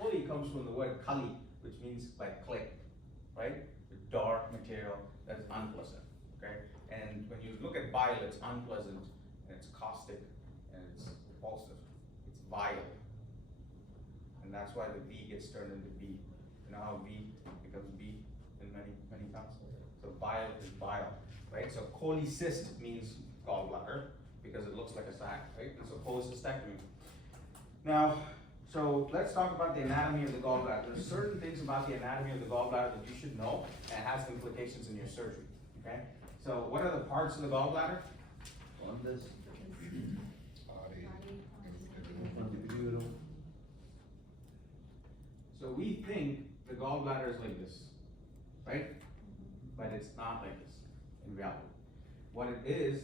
Chole comes from the word kali, which means like clay, right? Dark material that's unpleasant, okay? And when you look at bile, it's unpleasant, and it's caustic, and it's repulsive. It's vile. And that's why the V gets turned into B. You know how V becomes B in many times? So bile is bile, right? So cholecyst means gallbladder because it looks like a sac, right? And so cholecystectomy. Now, so let's talk about the anatomy of the gallbladder. There's certain things about the anatomy of the gallbladder that you should know, and it has implications in your surgery, okay? So what are the parts of the gallbladder? Fundus. Infundibulum. So we think the gallbladder is like this, right? But it's not like this in reality. What it is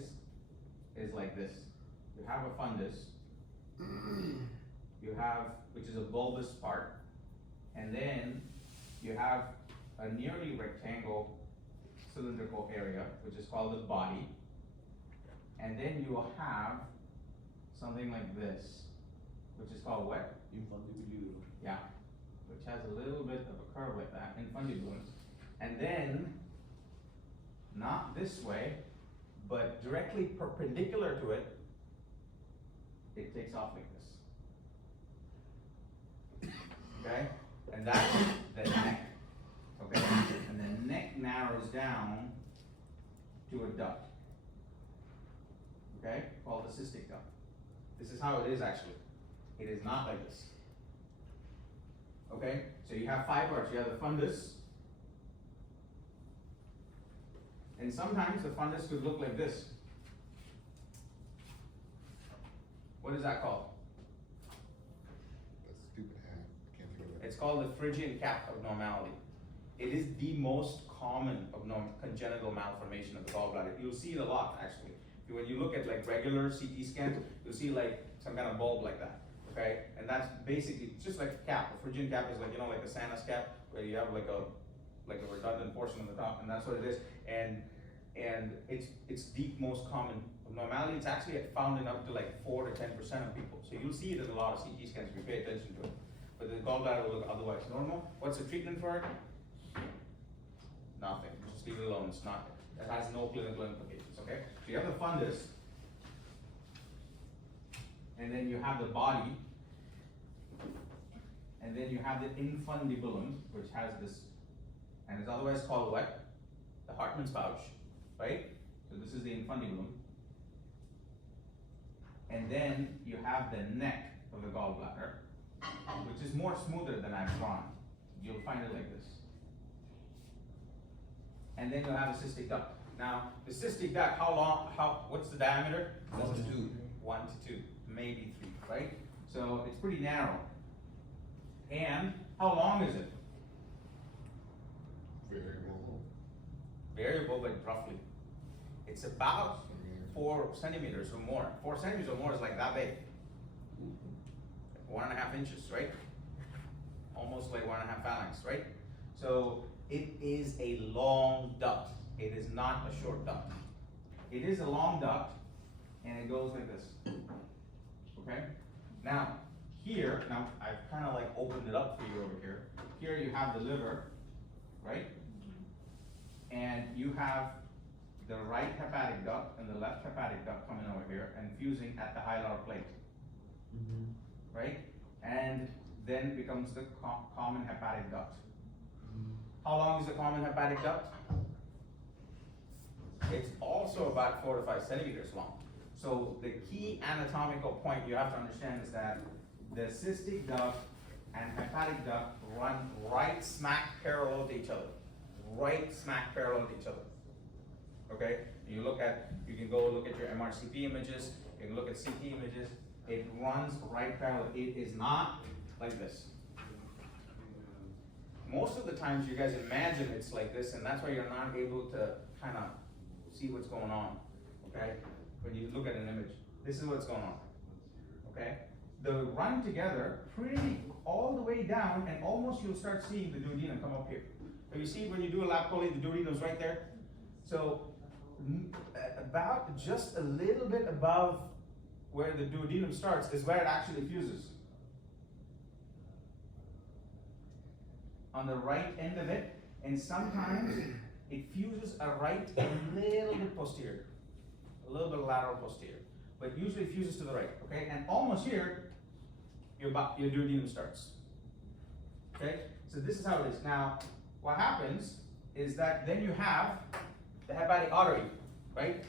like this. You have a fundus, you have, which is a bulbous part, and then you have a nearly rectangle cylindrical area, which is called the body, and then you will have something like this, which is called what? Infundibulum. Yeah, which has a little bit of a curve like that, infundibulum. And then, not this way, but directly perpendicular to it, it takes off like this. Okay? And that's the neck. Okay? And the neck narrows down to a duct. Okay? Called the cystic duct. This is how it is actually. It is not like this. Okay? So you have 5 parts. You have the fundus. And sometimes the fundus could look like this. What is that called? That's a stupid hat. I can't think of it. It's called the Phrygian cap abnormality. It is the most common congenital malformation of the gallbladder. You'll see it a lot actually. When you look at like regular CT scans, you'll see like some kind of bulb like that. Okay? And that's basically just like a cap. A Phrygian cap is like, you know, like a Santa's cap where you have like a redundant portion on the top, and that's what it is. And it's the most common abnormality. It's actually found in up to like 4 to 10% of people. So you'll see it in a lot of CT scans if you pay attention to it. But the gallbladder will look otherwise normal. What's the treatment for it? Nothing. Just leave it alone. It's not. It has no clinical implications. Okay. So you have the fundus, and then you have the body, and then you have the infundibulum, which has this, and it's otherwise called what? The Hartmann's pouch, right? So this is the infundibulum. And then you have the neck of the gallbladder, which is more smoother than I've drawn. You'll find it like this. And then you'll have a cystic duct. Now, the cystic duct, what's the diameter? 1 to 2. 1 to 2, maybe 3, right? So it's pretty narrow. And how long is it? Variable. Variable, but roughly. It's about 4 centimeters or more. 4 centimeters or more is like that big. 1.5 inches, right? Almost like 1.5 phalanx, right? So it is a long duct. It is not a short duct. It is a long duct, and it goes like this. Okay? Now, here, I've kind of like opened it up for you over here. Here you have the liver, right? And you have the right hepatic duct and the left hepatic duct coming over here and fusing at the hilar plate, right? And then becomes the common hepatic duct. How long is the common hepatic duct? It's also about 4 to 5 centimeters long. So the key anatomical point you have to understand is that the cystic duct and hepatic duct run right smack parallel to each other. Right smack parallel to each other. Okay? You can go look at your MRCP images, you can look at CT images. It runs right parallel. It is not like this. Most of the times you guys imagine it's like this, and that's why you're not able to kind of see what's going on. Okay? When you look at an image, this is what's going on. Okay? They'll run together pretty all the way down, and almost you'll start seeing the duodenum come up here. So you see when you do a lap chole, the duodenum's right there. So about just a little bit above where the duodenum starts is where it actually fuses. on the right end of it, and sometimes it fuses a right a little bit posterior, a little bit lateral posterior, but usually it fuses to the right, okay? And almost here, your duodenum starts, okay? So this is how it is. Now, what happens is that then you have the hepatic artery, right?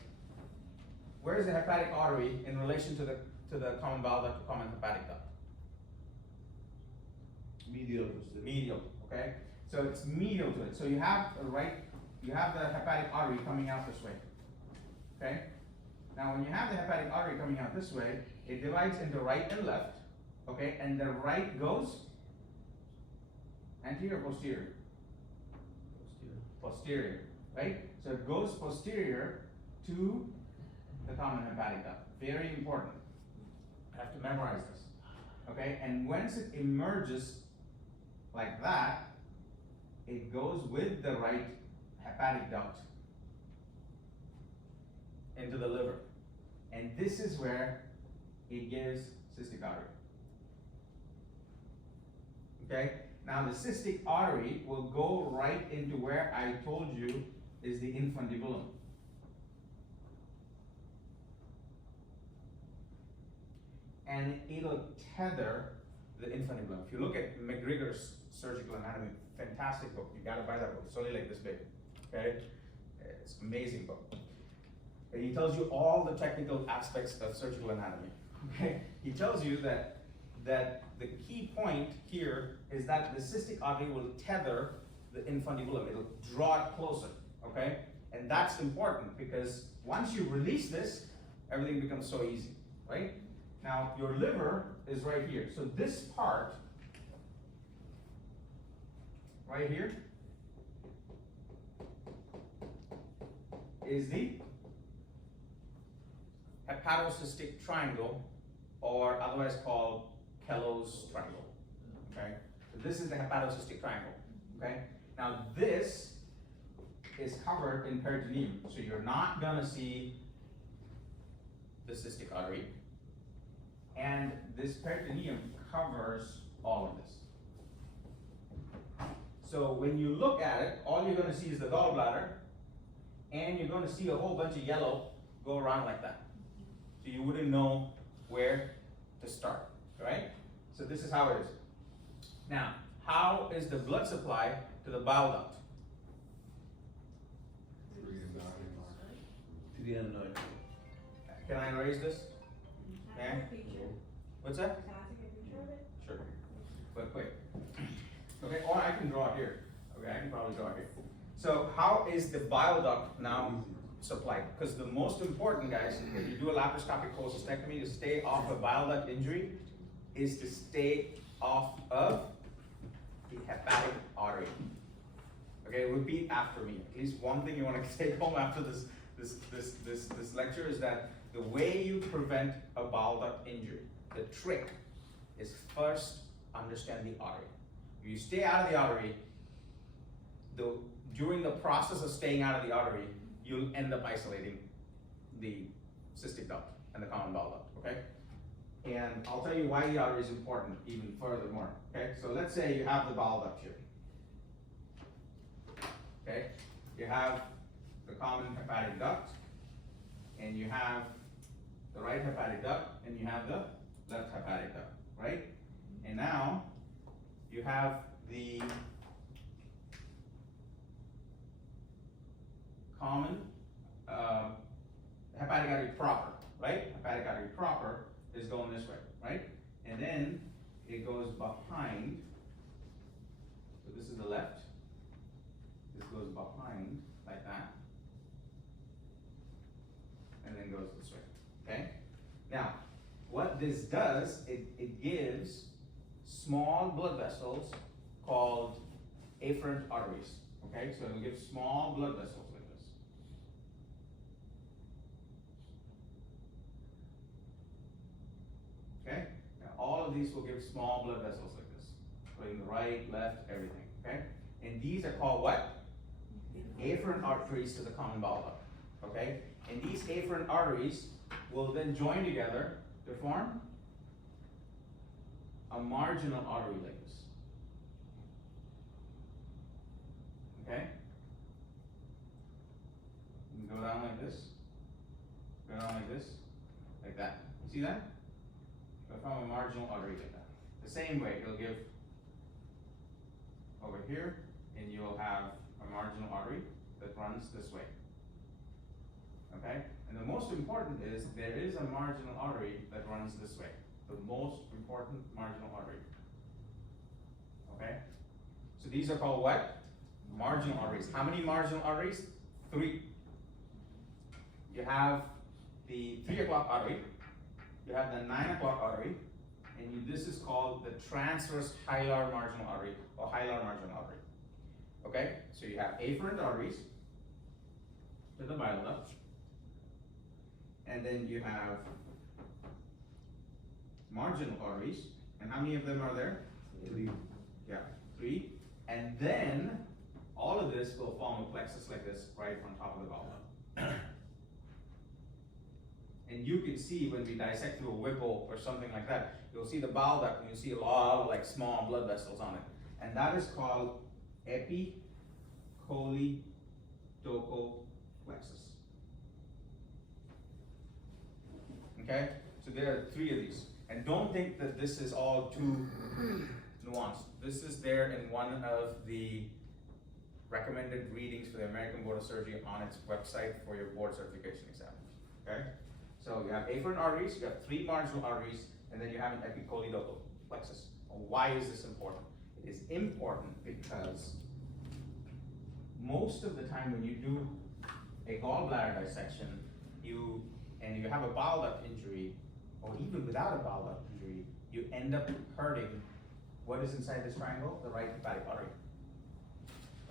Where is the hepatic artery in relation to the common bile duct, common hepatic duct? Medial. Medial, okay? So it's medial to it. So you have the hepatic artery coming out this way, okay? Now when you have the hepatic artery coming out this way, it divides into right and left, okay? And the right goes anterior or posterior? Posterior, right? So it goes posterior to the common hepatic duct. Very important. I have to memorize this, okay? And once it emerges like that, it goes with the right hepatic duct into the liver. And this is where it gives cystic artery. Okay? Now the cystic artery will go right into where I told you is the infundibulum. And it'll tether the infundibulum. If you look at McGregor's Surgical Anatomy, fantastic book. You gotta buy that book. It's only like this big. Okay? It's an amazing book. And he tells you all the technical aspects of surgical anatomy. Okay? He tells you that the key point here is that the cystic artery will tether the infundibulum. It'll draw it closer. Okay? And that's important because once you release this, everything becomes so easy. Right? Now, your liver is right here. So this part, right here, is the hepatocystic triangle, or otherwise called Calot's triangle. Okay? So this is the hepatocystic triangle. Okay? Now this is covered in peritoneum. So you're not gonna see the cystic artery. And this peritoneum covers all of this. So when you look at it, all you're going to see is the gallbladder, and you're going to see a whole bunch of yellow go around like that. So you wouldn't know where to start, right? So this is how it is. Now, how is the blood supply to the bile duct? Can I erase this? Yeah? What's that? Sure. But quick. Okay, or I can draw it here. Okay, I can probably draw it here. So how is the bile duct now supplied? Because the most important, guys, if you do a laparoscopic cholecystectomy to stay off a bile duct injury is to stay off of the hepatic artery. Okay, repeat after me. At least one thing you want to take home after this lecture is that the way you prevent a bile duct injury, the trick is first understand the artery. If you stay out of the artery, during the process of staying out of the artery, you'll end up isolating the cystic duct and the common bile duct, okay? And I'll tell you why the artery is important even furthermore, okay? So let's say you have the bile duct here, okay? You have the common hepatic duct, and you have the right hepatic duct, and you have the left hepatic duct, right? And now you have the common hepatic artery proper, right? Hepatic artery proper is going this way, right? And then it goes behind. So this is the left. This goes behind like that. And then goes this way, okay? Now, what this does, it gives small blood vessels called afferent arteries, okay? So it'll give small blood vessels like this. Okay? Now all of these will give small blood vessels like this, going the right, left, everything, okay? And these are called what? Afferent arteries to the common bile duct, okay? And these afferent arteries will then join together to form a marginal artery like this. okay? You can go down like this, go down like that. You see that? Go from a marginal artery like that. The same way, it'll give over here, and you'll have a marginal artery that runs this way. Okay? And the most important is there is a marginal artery that runs this way. The most important marginal artery. Okay? So these are called what? Marginal arteries. How many marginal arteries? 3. You have the 3 o'clock artery, you have the 9 o'clock artery, and this is called the transverse hilar marginal artery or hilar marginal artery. Okay? So you have afferent arteries to the bile duct, and then you have marginal arteries, and how many of them are there? 3. Yeah, 3. And then all of this will form a plexus like this right on top of the bile duct. And you can see when we dissect through a Whipple or something like that, you'll see the bile duct and you'll see a lot of like small blood vessels on it. And that is called epicholedochal plexus. Okay? So there are 3 of these. And don't think that this is all too nuanced. This is there in one of the recommended readings for the American Board of Surgery on its website for your board certification exam. Okay? So you have afferent arteries, you have 3 marginal arteries, and then you have an epicholedochal plexus. Why is this important? It is important because most of the time when you do a gallbladder dissection, you have a bile duct injury, or even without a bile duct injury, you end up hurting what is inside this triangle? The right hepatic artery.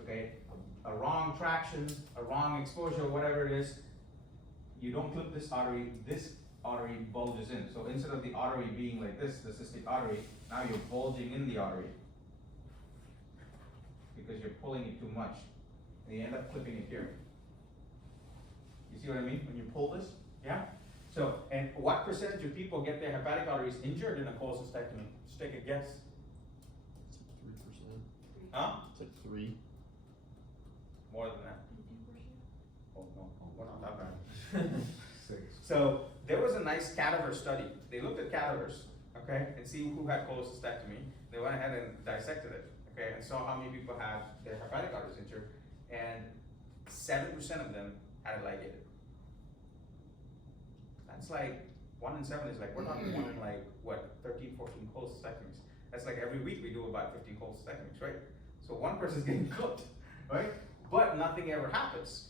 Okay? A wrong traction, a wrong exposure, whatever it is, you don't clip this artery bulges in. So instead of the artery being like this, the cystic artery, now you're bulging in the artery because you're pulling it too much. And you end up clipping it here. You see what I mean? When you pull this? Yeah? So, and what percentage of people get their hepatic arteries injured in a cholecystectomy? Just take a guess. 3%. Huh? It's like 3. More than that. 15%? Oh no, we're not that bad. 6. So there was a nice cadaver study. They looked at cadavers, okay, and see who had cholecystectomy. They went ahead and dissected it, okay, and saw how many people had their hepatic arteries injured, and 7% of them had it ligated. That's like 1 in 7 is like, we're talking 1 in like, what, 13, 14 cholecystectomies. That's like every week we do about 15 cholecystectomies, right? So one person's getting clipped, right? But nothing ever happens.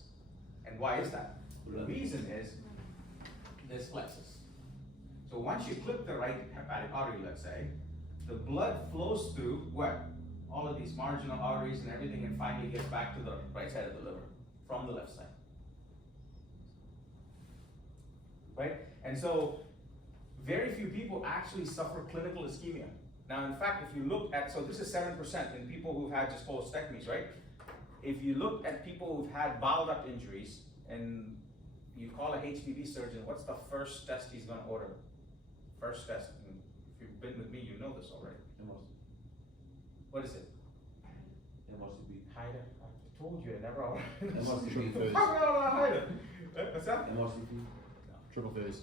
And why is that? The reason is this plexus. So once you clip the right hepatic artery, let's say, the blood flows through what? All of these marginal arteries and everything, and finally gets back to the right side of the liver from the left side. Right? And so very few people actually suffer clinical ischemia. Now, in fact, if you look at, so this is 7% in people who've had just cholecystectomies, right? If you look at people who've had bile duct injuries, and you call a HPV surgeon, what's the first test he's going to order? First test. And if you've been with me, you know this already. What is it? Haida. I told you I never ordered. MRCP first. Haida. What's that? MRCP? Triple phase.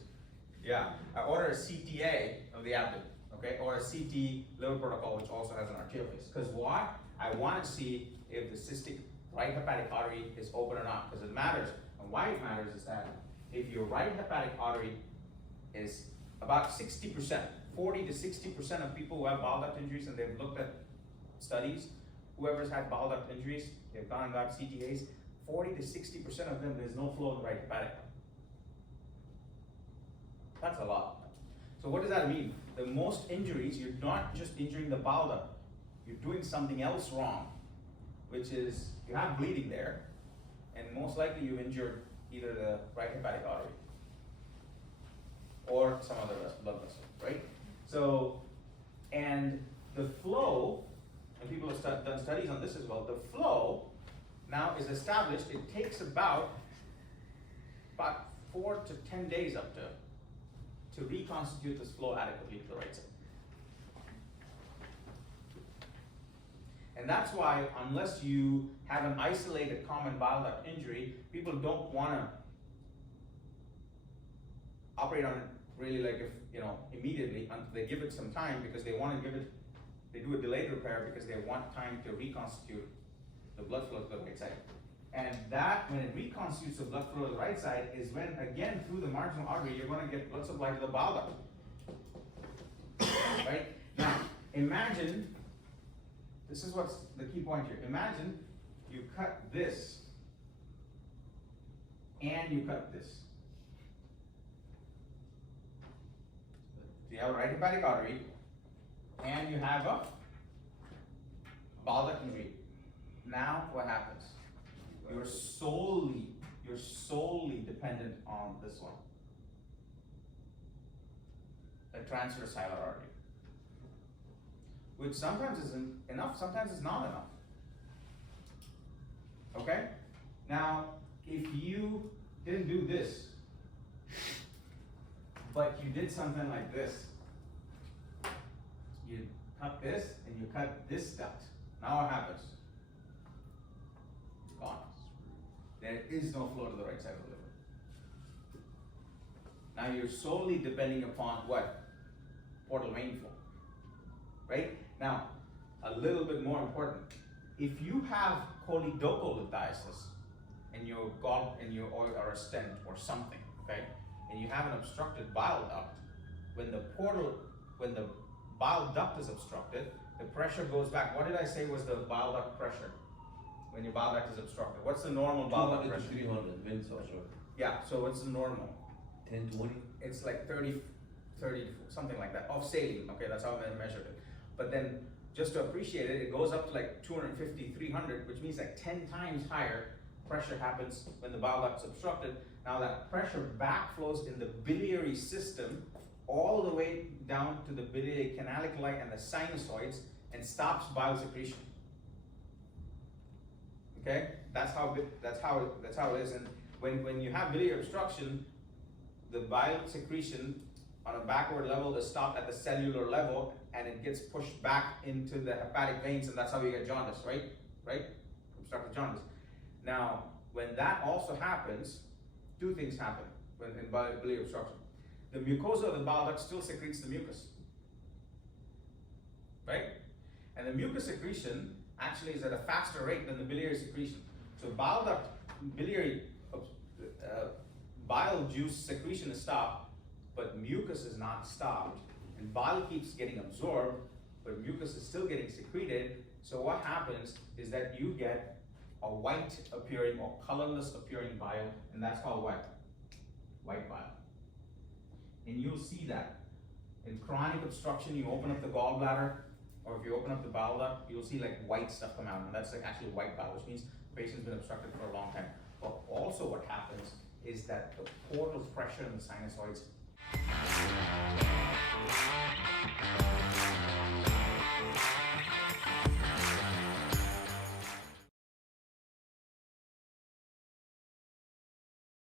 Yeah, I order a CTA of the abdomen, okay, or a CT liver protocol, which also has an arterial phase. Because why? I want to see if the cystic right hepatic artery is open or not, because it matters. And why it matters is that if your right hepatic artery is about 60%, 40 to 60% of people who have bile duct injuries, and they've looked at studies, whoever's had bile duct injuries, they've gone and got CTAs, 40 to 60% of them, there's no flow in the right hepatic. That's a lot. So what does that mean? The most injuries, you're not just injuring the bile duct, you're doing something else wrong, which is you have bleeding there, and most likely you injured either the right hepatic artery or some other blood vessel, right? So, and the flow, and people have done studies on this as well, the flow now is established. It takes about 4 to 10 days up to reconstitute this flow adequately to the right side. And that's why, unless you have an isolated common bile duct injury, people don't want to operate on it really, like, if, you know, immediately, until they give it some time, because they want to give it, they do a delayed repair because they want time to reconstitute the blood flow to the right side. And that, when it reconstitutes the blood flow to the right side, is when, again, through the marginal artery, you're going to get blood supply to the bile duct. Right? Now, imagine, this is what's the key point here. Imagine you cut this, and you cut this. So you have a right hepatic artery, and you have a bile duct injury. Now, what happens? You're solely dependent on this one, a transverse hilar artery, which sometimes is enough, sometimes is not enough. Okay? Now, if you didn't do this, but you did something like this, you cut this and you cut this duct, now what happens? Gone. There is no flow to the right side of the liver. Now you're solely depending upon what? Portal vein flow. Right? Now, a little bit more important. If you have cholecystocal lithiasis in your or a stent or something, okay, and you have an obstructed bile duct, when the bile duct is obstructed, the pressure goes back. What did I say was the bile duct pressure? When your bile duct is obstructed, what's the normal bile duct pressure? 300, Vince also. Yeah, so what's the normal? 10, 20? It's like 30, something like that, of saline, okay, that's how I measured it. But then, just to appreciate it, it goes up to like 250, 300, which means like 10 times higher pressure happens when the bile duct is obstructed. Now that pressure backflows in the biliary system all the way down to the biliary canaliculi and the sinusoids and stops bile secretion. Okay, that's how it is. And when you have biliary obstruction, the bile secretion on a backward level is stopped at the cellular level, and it gets pushed back into the hepatic veins, and that's how you get jaundice, right? Right? Obstructive jaundice. Now, when that also happens, two things happen in biliary obstruction. The mucosa of the bile duct still secretes the mucus, right? And the mucus secretion actually is at a faster rate than the biliary secretion. So biliary bile juice secretion is stopped, but mucus is not stopped. And bile keeps getting absorbed, but mucus is still getting secreted. So what happens is that you get a white appearing or colorless appearing bile, and that's called what? White bile. And you'll see that. In chronic obstruction, you open up the gallbladder, or if you open up the bile duct, you'll see like white stuff come out, and that's like actually white bile, which means the patient's been obstructed for a long time. But also what happens is that the portal pressure in the sinusoids